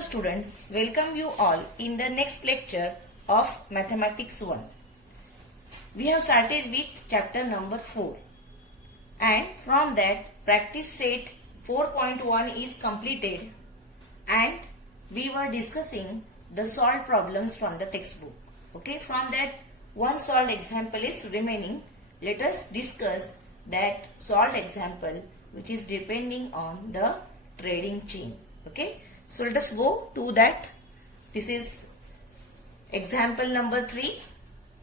Hello students, welcome you all in the next lecture of Mathematics 1. We have started with chapter number 4 and from that practice set 4.1 is completed and we were discussing the solved problems from the textbook. Okay, from that one solved example is remaining. Let us discuss that solved example which is depending on the trading chain. Okay, so let us go to that. This is example number 3.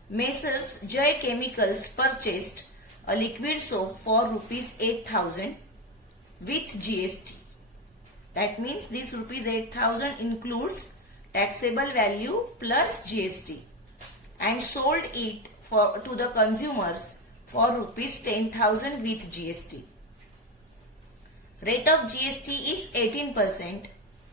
Messrs. Joy Chemicals purchased a liquid soap for rupees 8,000 with GST. That means this rupees 8,000 includes taxable value plus GST and sold it to the consumers for rupees 10,000 with GST. Rate of GST is 18%.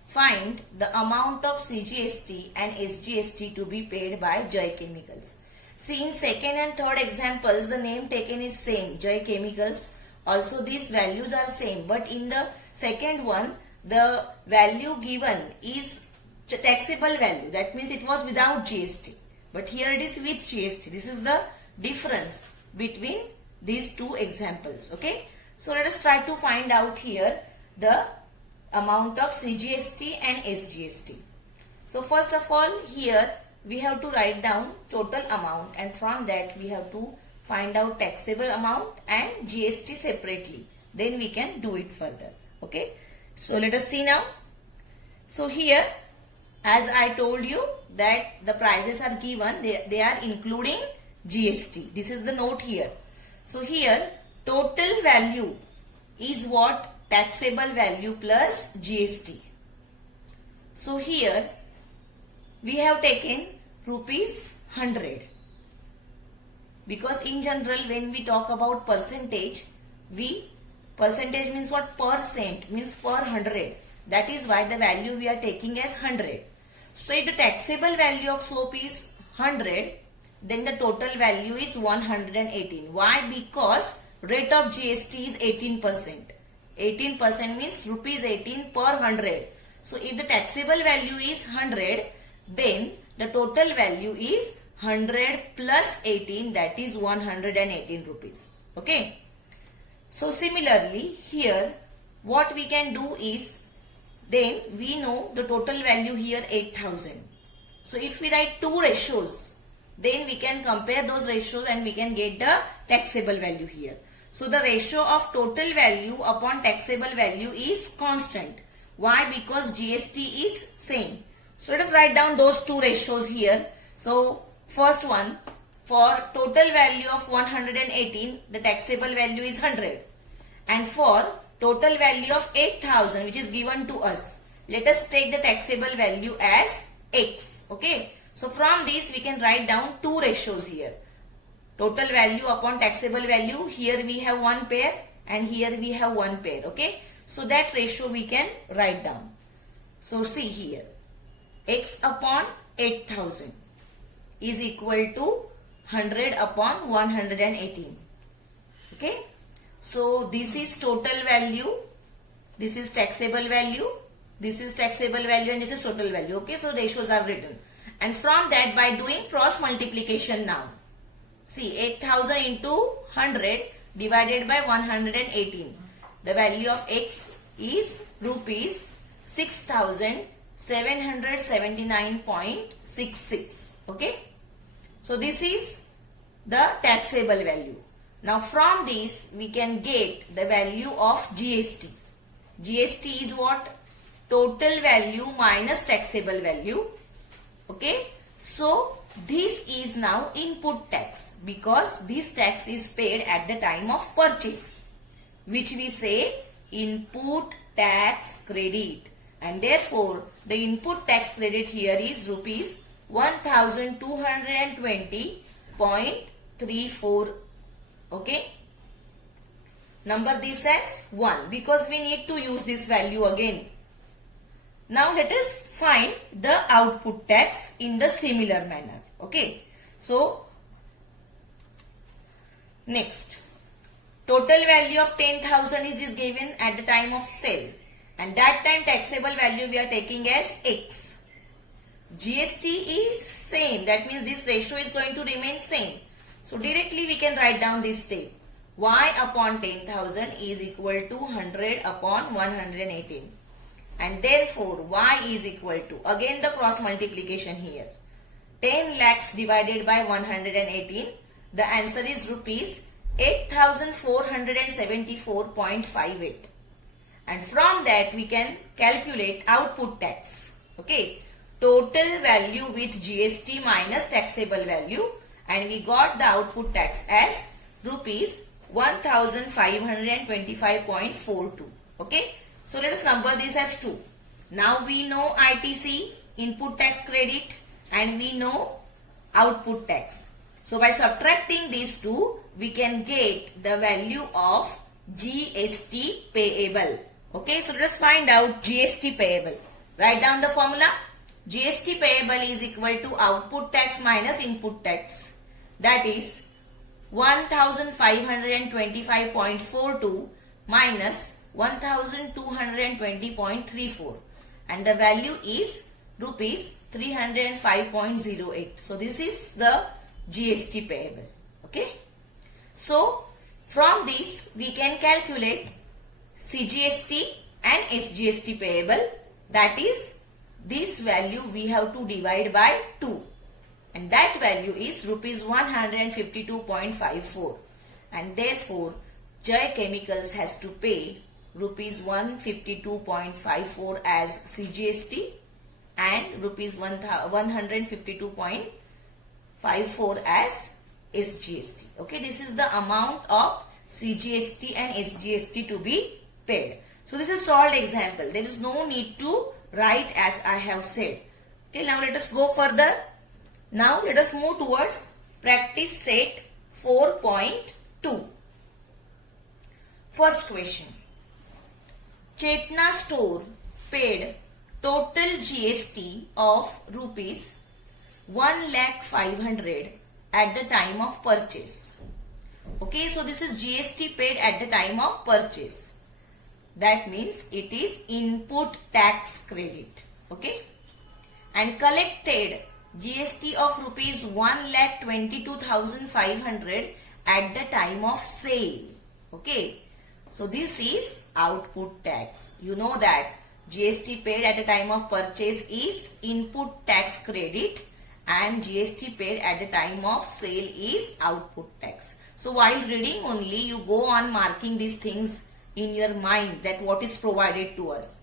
Find the amount of CGST and SGST to be paid by Joy Chemicals. See, in second and third examples, the name taken is same, Joy Chemicals. Also, these values are same. But in the second one, the value given is taxable value. That means it was without GST. But here it is with GST. This is the difference between these two examples. Okay. So let us try to find out here the amount of CGST and SGST. So first of all, here we have to write down total amount and from that we have to find out taxable amount and GST separately. Then we can do it further. Okay. So let us see now. So here, as I told you that the prices are given, they are including GST. This is the note here. So here total value is what? Taxable value plus GST. So here we have taken rupees 100 because in general when we talk about percentage means what? Percent means per 100. That is why the value we are taking as 100. So if the taxable value of soap is 100, then the total value is 118. Why? Because rate of GST is 18%. 18% means rupees 18 per 100. So if the taxable value is 100, then the total value is 100 plus 18, that is 118 rupees. Okay. So similarly here what we can do is, then we know the total value here 8,000. So if we write two ratios, then we can compare those ratios and we can get the taxable value here. So the ratio of total value upon taxable value is constant. Why? Because GST is same. So let us write down those two ratios here. So first one, for total value of 118, the taxable value is 100. And for total value of 8,000 which is given to us, let us take the taxable value as X. Okay. So from this we can write down two ratios here. Total value upon taxable value, here we have one pair and here we have one pair. Okay. So that ratio we can write down. So see here, X upon 8,000 is equal to 100 upon 118. Okay. So this is total value, this is taxable value, this is taxable value and this is total value. Okay. So ratios are written. And from that, by doing cross multiplication now, see 8,000 into 100 divided by 118. The value of X is rupees 6,779.66. Okay. So this is the taxable value. Now from this we can get the value of GST. GST is what? Total value minus taxable value. Okay. So this is now input tax because this tax is paid at the time of purchase, which we say input tax credit, and therefore the input tax credit here is rupees 1,220.34. Okay. Number this as 1 because we need to use this value again. Now let us find the output tax in the similar manner. Okay. So next, total value of 10,000 is given at the time of sale and that time taxable value we are taking as X. GST is same, that means this ratio is going to remain same. So directly we can write down this step. Y upon 10,000 is equal to 100 upon 118. And therefore Y is equal to, again the cross multiplication here, 10 lakhs divided by 118. The answer is rupees 8,474.58. And from that we can calculate output tax. Okay. Total value with GST minus taxable value, and we got the output tax as rupees 1,525.42. Okay. So let us number this as 2. Now we know ITC, input tax credit, and we know output tax. So by subtracting these two, we can get the value of GST payable. Okay, so let us find out GST payable. Write down the formula. GST payable is equal to output tax minus input tax. That is 1,525.42 minus 1,220.34, and the value is rupees 305.08. So this is the GST payable. Okay. So from this we can calculate CGST and SGST payable. That is, this value we have to divide by 2, and that value is rupees 152.54, and therefore Jai Chemicals has to pay rupees 152.54 as CGST and rupees 152.54 as SGST. Okay, this is the amount of CGST and SGST to be paid. So this is solved example. There is no need to write as I have said. Okay, now let us go further. Now let us move towards practice set 4.2. First question. Chetna store paid total GST of rupees 1,500,000 at the time of purchase. Okay, so this is GST paid at the time of purchase. That means it is input tax credit. Okay, and collected GST of rupees 1,22,500 at the time of sale. Okay, so this is output tax. You know that GST paid at the time of purchase is input tax credit, and GST paid at the time of sale is output tax. So while reading only, you go on marking these things in your mind, that what is provided to us.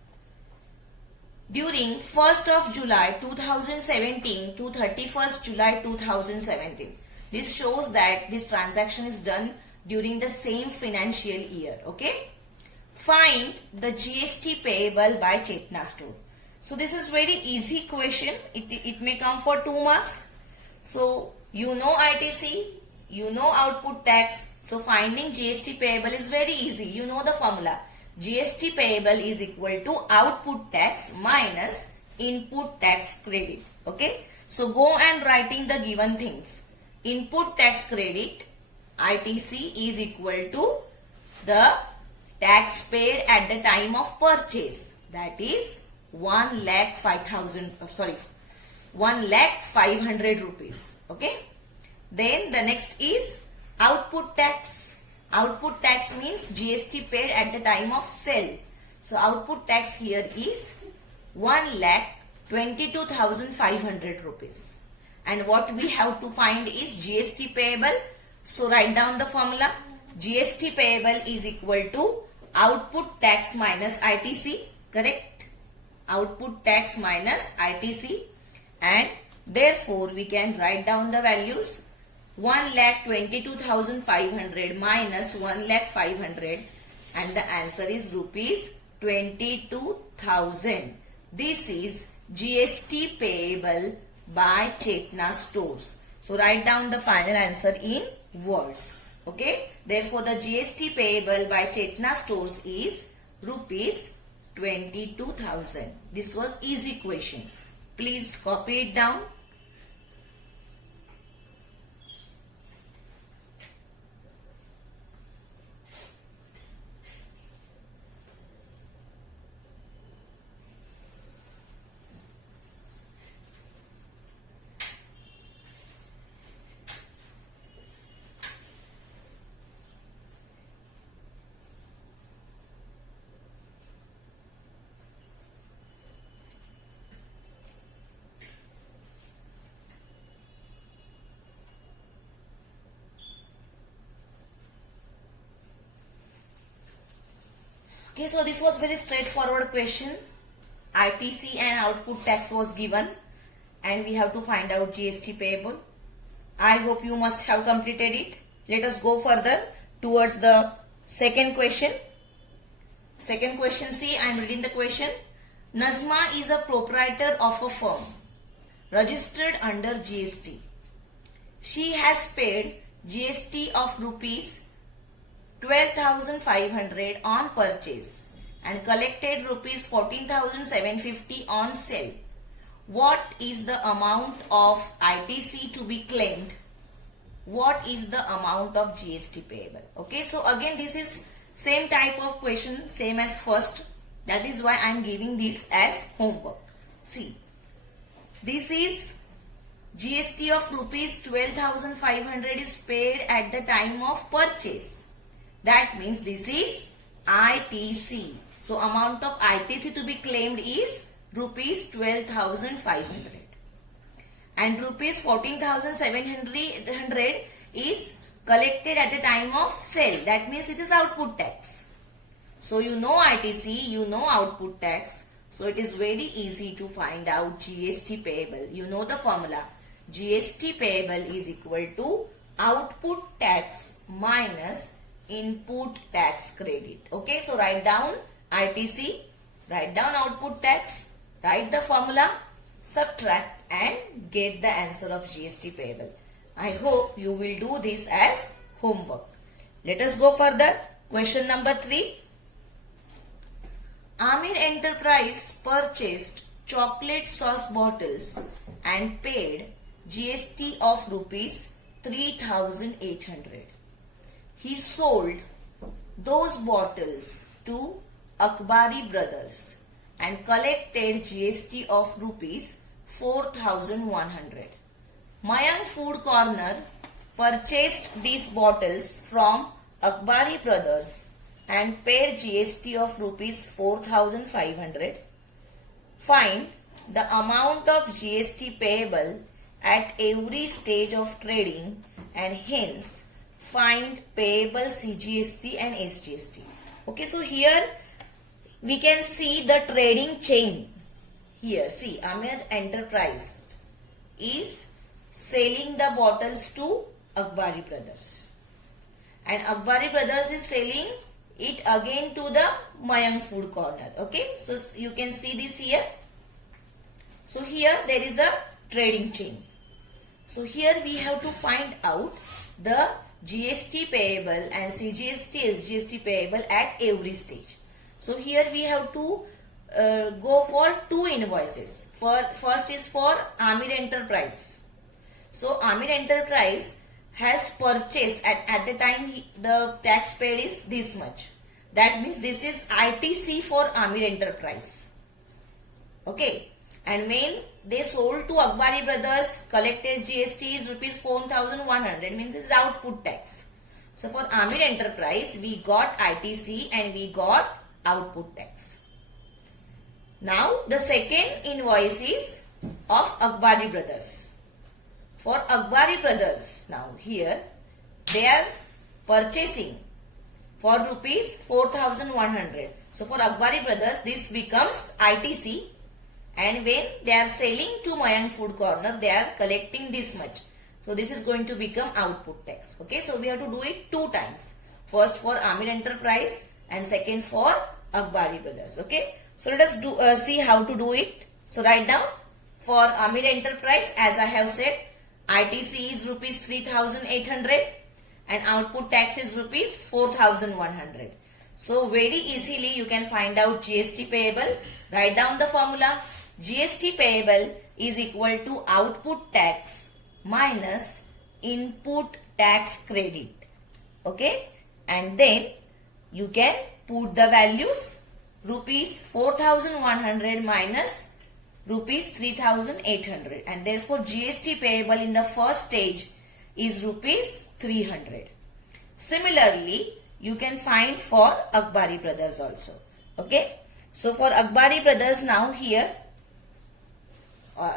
During 1st of July 2017 to 31st July 2017. This shows that this transaction is done during the same financial year. Okay. Find the GST payable by Chetna store. So this is very easy question. It may come for 2 marks. So you know ITC, you know output tax. So finding GST payable is very easy. You know the formula. GST payable is equal to output tax minus input tax credit. Okay. So go and writing the given things. Input tax credit ITC is equal to the tax paid at the time of purchase. That is 1,500,000 rupees. Okay. Then the next is output tax. Output tax means GST paid at the time of sale. So output tax here is 1,22,500 rupees. And what we have to find is GST payable. So write down the formula. GST payable is equal to output tax minus ITC. Correct? Output tax minus ITC. And therefore we can write down the values. 1,22,500 minus 1,500,000, and the answer is rupees 22,000. This is GST payable by Chetna stores. So write down the final answer in words. Okay. Therefore the GST payable by Chetna stores is rupees 22,000. This was easy question. Please copy it down. Okay, so this was very straightforward question. ITC and output tax was given and we have to find out GST payable. I hope you must have completed it. Let us go further towards the second question. Second question, see, I am reading the question. Nazma is a proprietor of a firm registered under GST. She has paid GST of rupees 12,500 on purchase and collected rupees 14,750 on sale. What is the amount of ITC to be claimed? What is the amount of GST payable? Okay, so again this is same type of question, same as first. That is why I am giving this as homework. See, this is GST of rupees 12,500 is paid at the time of purchase. That means this is ITC. So amount of ITC to be claimed is rupees 12,500. And rupees 14,700 is collected at the time of sale. That means it is output tax. So you know ITC, you know output tax. So it is very easy to find out GST payable. You know the formula. GST payable is equal to output tax minus input tax credit. Okay, so write down ITC, write down output tax, write the formula, subtract and get the answer of GST payable. I hope you will do this as homework. Let us go further. Question number 3. Amir Enterprise purchased chocolate sauce bottles and paid GST of rupees 3,800. He sold those bottles to Akbari Brothers and collected GST of rupees 4,100. Mayank Food Corner purchased these bottles from Akbari Brothers and paid GST of rupees 4,500. Find the amount of GST payable at every stage of trading and hence find payable CGST and SGST. Okay, so here we can see the trading chain. Here, see, Amir Enterprise is selling the bottles to Akbari Brothers. And Akbari Brothers is selling it again to the Mayank Food Corner. Okay, so you can see this here. So here there is a trading chain. So here we have to find out the GST payable and CGST, SGST payable at every stage. So here we have to go for two invoices. First is for Amir Enterprise. So Amir Enterprise has purchased at the time the tax paid is this much. That means this is ITC for Amir Enterprise. Okay. And when they sold to Akbari Brothers, collected GST is rupees 4,100, means this is output tax. So for Amir Enterprise, we got ITC and we got output tax. Now the second invoice is of Akbari Brothers. For Akbari Brothers, now here they are purchasing for rupees 4,100. So for Akbari Brothers, this becomes ITC. And when they are selling to Mayank Food Corner, they are collecting this much. So this is going to become output tax. Okay, so we have to do it two times. First for Amir Enterprise and second for Akbari Brothers. Okay, so let us see how to do it. So write down for Amir Enterprise, as I have said, ITC is rupees 3,800 and output tax is rupees 4,100. So very easily you can find out GST payable. Write down the formula. GST payable is equal to output tax minus input tax credit. Okay, and then you can put the values rupees 4,100 minus rupees 3,800, and therefore GST payable in the first stage is rupees 300. Similarly, you can find for Akbari Brothers also. Okay, so for Akbari Brothers, now here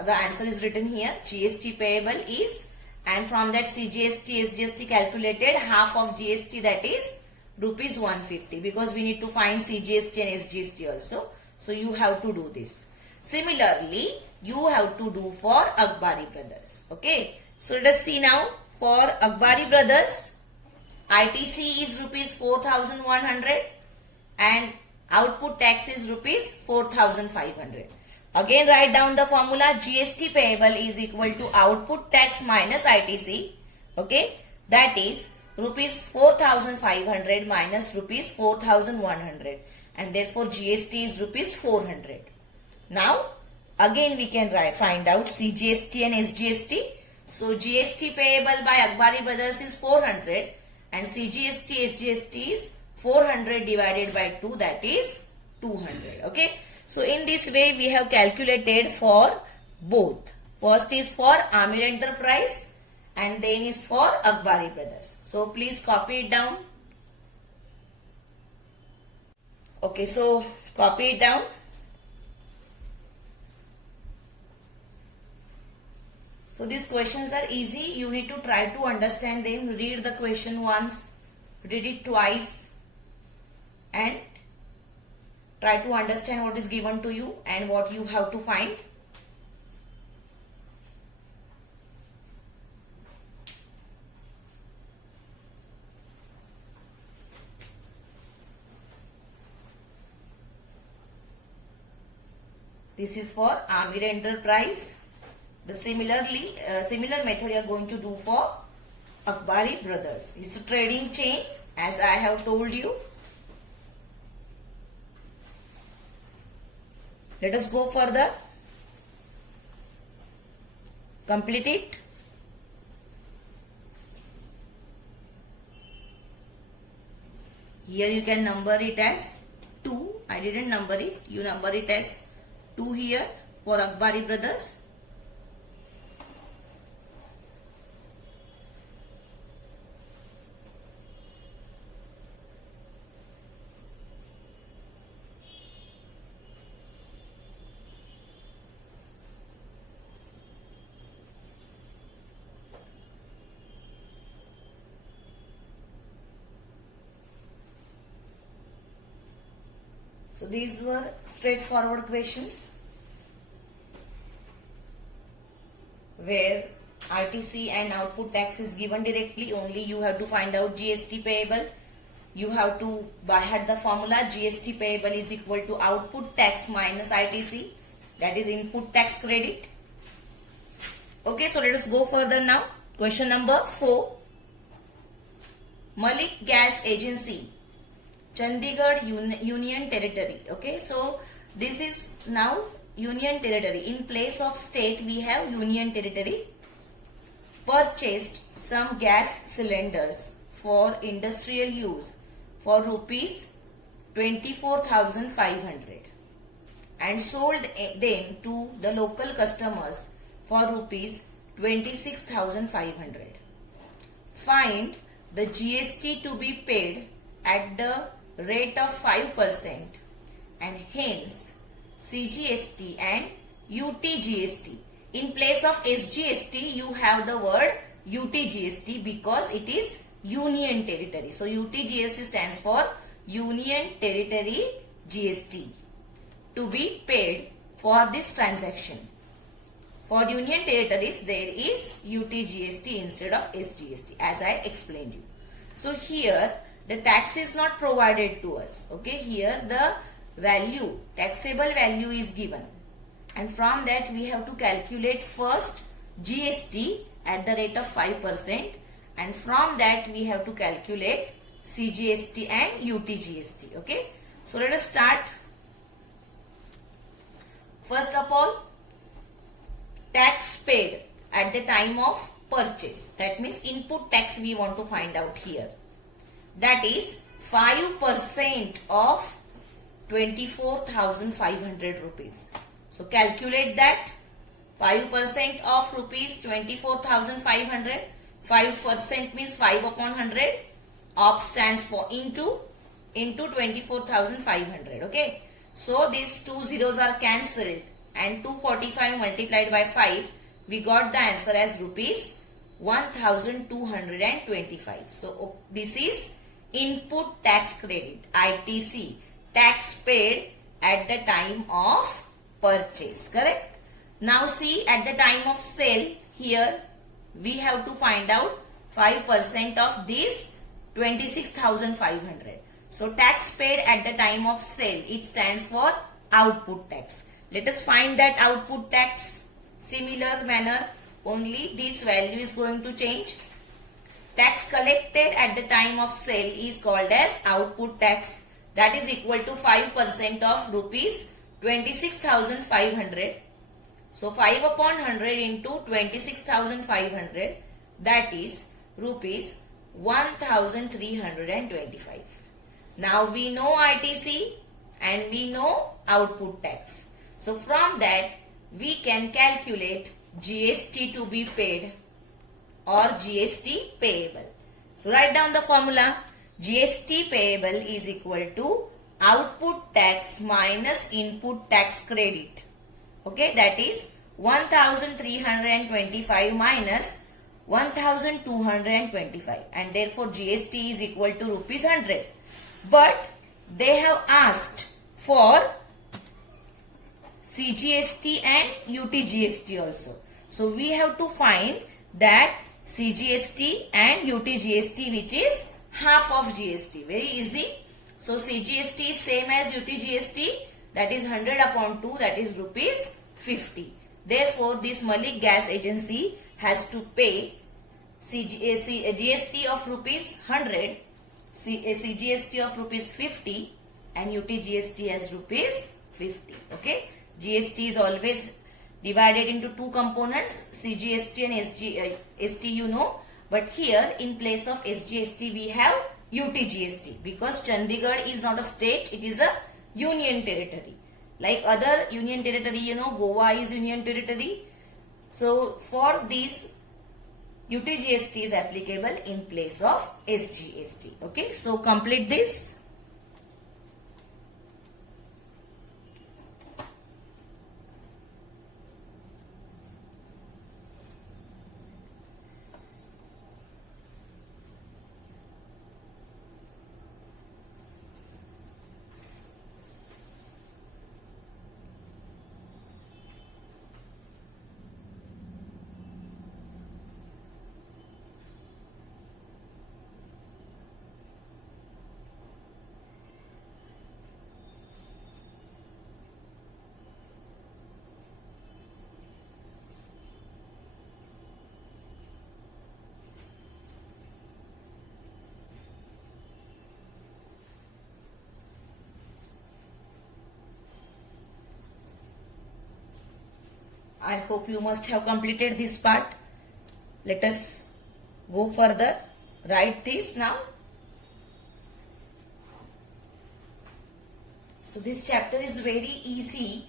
the answer is written here. GST payable is, and from that CGST, SGST calculated, half of GST, that is rupees 150 because we need to find CGST and SGST also. So you have to do this. Similarly, you have to do for Akbari Brothers. Okay. So let us see now for Akbari Brothers. ITC is rupees 4,100 and output tax is rupees 4,500. Again write down the formula. GST payable is equal to output tax minus ITC. Okay. That is rupees 4,500 minus rupees 4,100 and therefore GST is rupees 400. Now again we can find out CGST and SGST. So GST payable by Akbari Brothers is 400 and CGST SGST is 400 divided by 2, that is 200. Okay. So in this way we have calculated for both. First is for Amir Enterprise and then is for Akbari Brothers. So please copy it down. Okay, so copy it down. So these questions are easy. You need to try to understand them. Read the question once, read it twice and try to understand what is given to you and what you have to find. This is for Amir Enterprise. The similar method you are going to do for Akbari Brothers. It's a trading chain as I have told you. Let us go further. Complete it. Here you can number it as 2. I didn't number it. You number it as 2 here for Akbari Brothers. So these were straightforward questions where ITC and output tax is given directly. Only you have to find out GST payable. You have to by heart the formula. GST payable is equal to output tax minus ITC, that is input tax credit. Okay, so let us go further now. Question number 4. Malik Gas Agency, Chandigarh Union Territory. Okay, so this is now Union Territory. In place of state we have Union Territory. Purchased some gas cylinders for industrial use for rupees 24,500 and sold them to the local customers for rupees 26,500. Find the GST to be paid at the rate of 5% and hence CGST and UTGST. In place of SGST you have the word UTGST because it is Union Territory. So UTGST stands for Union Territory GST to be paid for this transaction. For Union Territories there is UTGST instead of SGST as I explained you. So here the tax is not provided to us. Okay, here the value, taxable value is given. And from that we have to calculate first GST at the rate of 5% and from that we have to calculate CGST and UTGST. Okay, so let us start. First of all, tax paid at the time of purchase, that means input tax we want to find out here. That is 5% of 24,500 rupees. So calculate that. 5% of rupees 24,500. 5% means 5 upon 100. Op stands for into 24,500. Okay. So these two zeros are cancelled and 245 multiplied by 5. We got the answer as rupees 1,225. So this is input tax credit, ITC, tax paid at the time of purchase, correct? Now see, at the time of sale, here we have to find out 5% of this 26,500. So tax paid at the time of sale, it stands for output tax. Let us find that output tax. Similar manner, only this value is going to change. Tax collected at the time of sale is called as output tax. That is equal to 5% of rupees 26,500. So 5 upon 100 into 26,500, that is rupees 1,325. Now we know ITC and we know output tax. So from that we can calculate GST to be paid or GST payable. So write down the formula. GST payable is equal to output tax minus input tax credit. Okay, that is 1,325 minus 1,225, and therefore GST is equal to rupees 100. But they have asked for CGST and UTGST also. So we have to find that CGST and UTGST, which is half of GST. Very easy. So CGST is same as UTGST, that is 100 upon 2, that is rupees 50. Therefore, this Malik Gas Agency has to pay GST of rupees 100, CGST of rupees 50 and UTGST as rupees 50. Okay. GST is always divided into two components, CGST and ST, you know. But here in place of SGST we have UTGST, because Chandigarh is not a state, it is a union territory. Like other union territory, you know, Goa is union territory. So for this, UTGST is applicable in place of SGST. Okay, so complete this. I hope you must have completed this part. Let us go further. Write this now. So this chapter is very easy,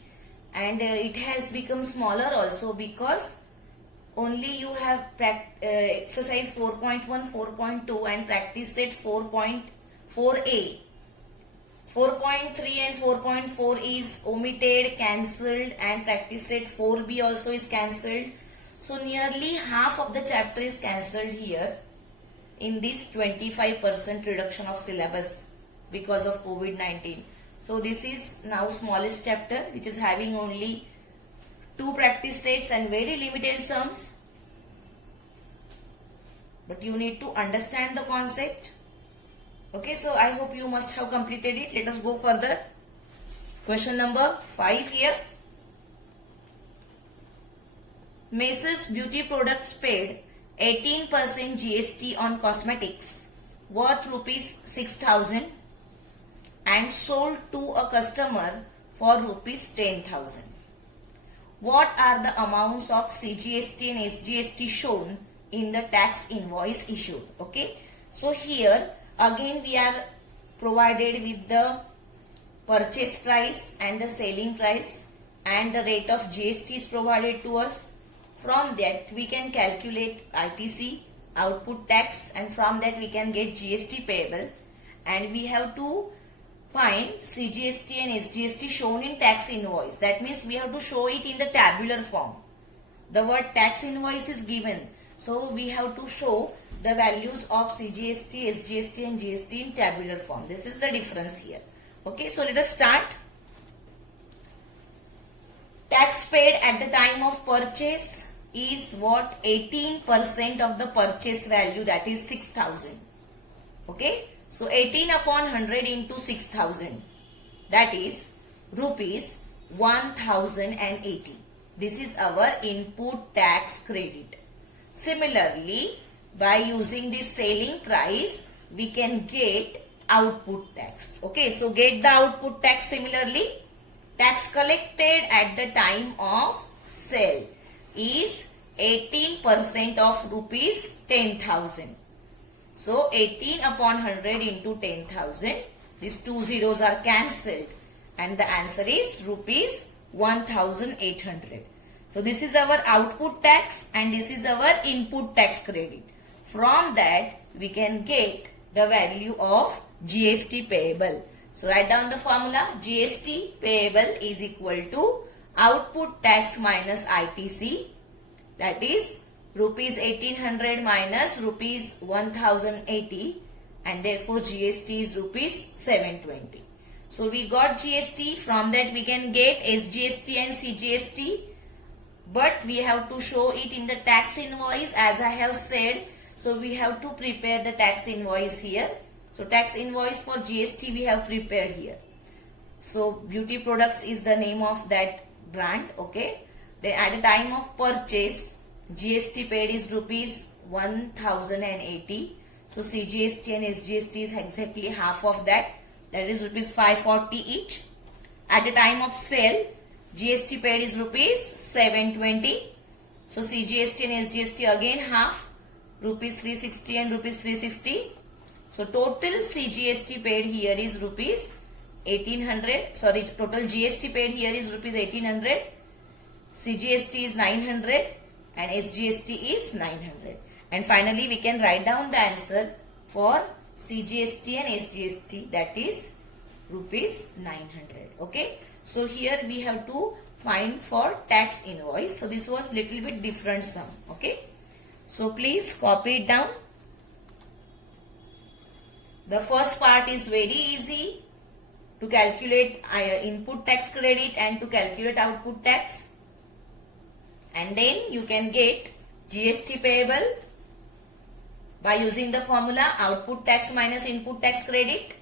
and it has become smaller also, because only you have exercise 4.1, 4.2 and practice set 4.4a. 4.3 and 4.4 is omitted, cancelled, and practice set 4b also is cancelled. So nearly half of the chapter is cancelled here in this 25% reduction of syllabus because of COVID-19. So this is now smallest chapter, which is having only 2 practice sets and very limited sums. But you need to understand the concept. Okay, so I hope you must have completed it. Let us go further. Question number 5 here. Mrs. Beauty Products paid 18% GST on cosmetics worth rupees 6,000 and sold to a customer for rupees 10,000. What are the amounts of CGST and SGST shown in the tax invoice issued? Okay, so here again we are provided with the purchase price and the selling price, and the rate of GST is provided to us. From that we can calculate ITC, output tax, and from that we can get GST payable, and we have to find CGST and SGST shown in tax invoice. That means we have to show it in the tabular form. The word tax invoice is given, So we have to show the values of CGST, SGST and GST in tabular form. This is the difference here. Okay, so let us start. Tax paid at the time of purchase is what? 18% of the purchase value, that is 6,000. Okay, so 18 upon 100 into 6,000, that is rupees 1,080. This is our input tax credit. Similarly, by using this selling price, we can get output tax. Okay, so get the output tax similarly. Tax collected at the time of sale is 18% of rupees 10,000. So 18 upon 100 into 10,000. These two zeros are cancelled and the answer is rupees 1,800. So this is our output tax and this is our input tax credit. From that we can get the value of GST payable. So write down the formula. GST payable is equal to output tax minus ITC, that is rupees 1800 minus rupees 1080, and therefore GST is rupees 720. So we got GST. From that we can get SGST and CGST, but we have to show it in the tax invoice as I have said. So we have to prepare the tax invoice here. So tax invoice for GST we have prepared here. So Beauty Products is the name of that brand. Okay. Then at the time of purchase, GST paid is rupees 1,080. So CGST and SGST is exactly half of that. That is rupees 540 each. At the time of sale, GST paid is rupees 720. So CGST and SGST again half, rupees 360 and rupees 360. So total CGST paid here is rupees 1800. Sorry, total GST paid here is rupees 1800. CGST is 900 and SGST is 900. And finally we can write down the answer for CGST and SGST, that is rupees 900. Okay. So here we have to find for tax invoice. So this was little bit different sum. Okay. So please copy it down. The first part is very easy to calculate input tax credit and to calculate output tax. And then you can get GST payable by using the formula output tax minus input tax credit.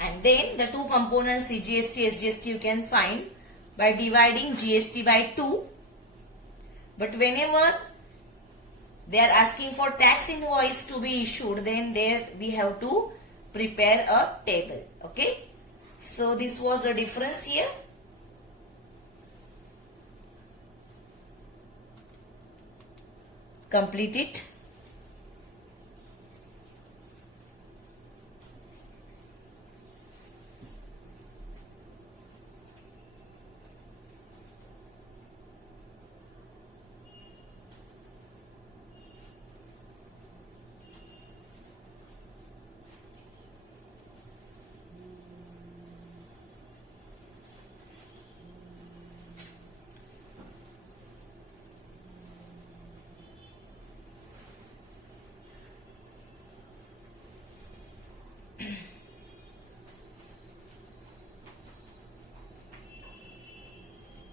And then the two components CGST, SGST you can find by dividing GST by 2. But whenever they are asking for tax invoice to be issued, then there we have to prepare a table. Okay. So this was the difference here. Complete it.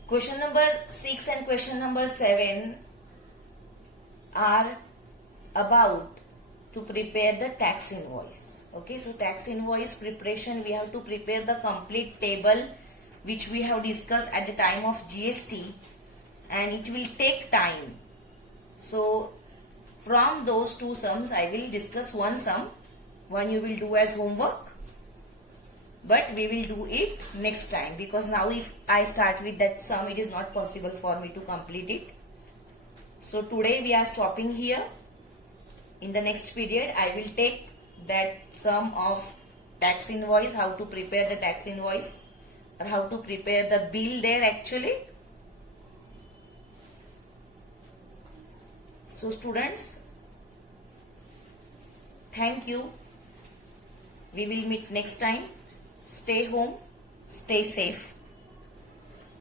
Question number 6 and question number 7 are about to prepare the tax invoice. Okay, so tax invoice preparation, we have to prepare the complete table which we have discussed at the time of GST, and it will take time. So from those two sums I will discuss one sum, one you will do as homework, but we will do it next time, because now if I start with that sum, it is not possible for me to complete it. So today we are stopping here. In the next period I will take that sum of tax invoice, how to prepare the tax invoice or how to prepare the bill there actually. So students, thank you. We will meet next time. Stay home, stay safe.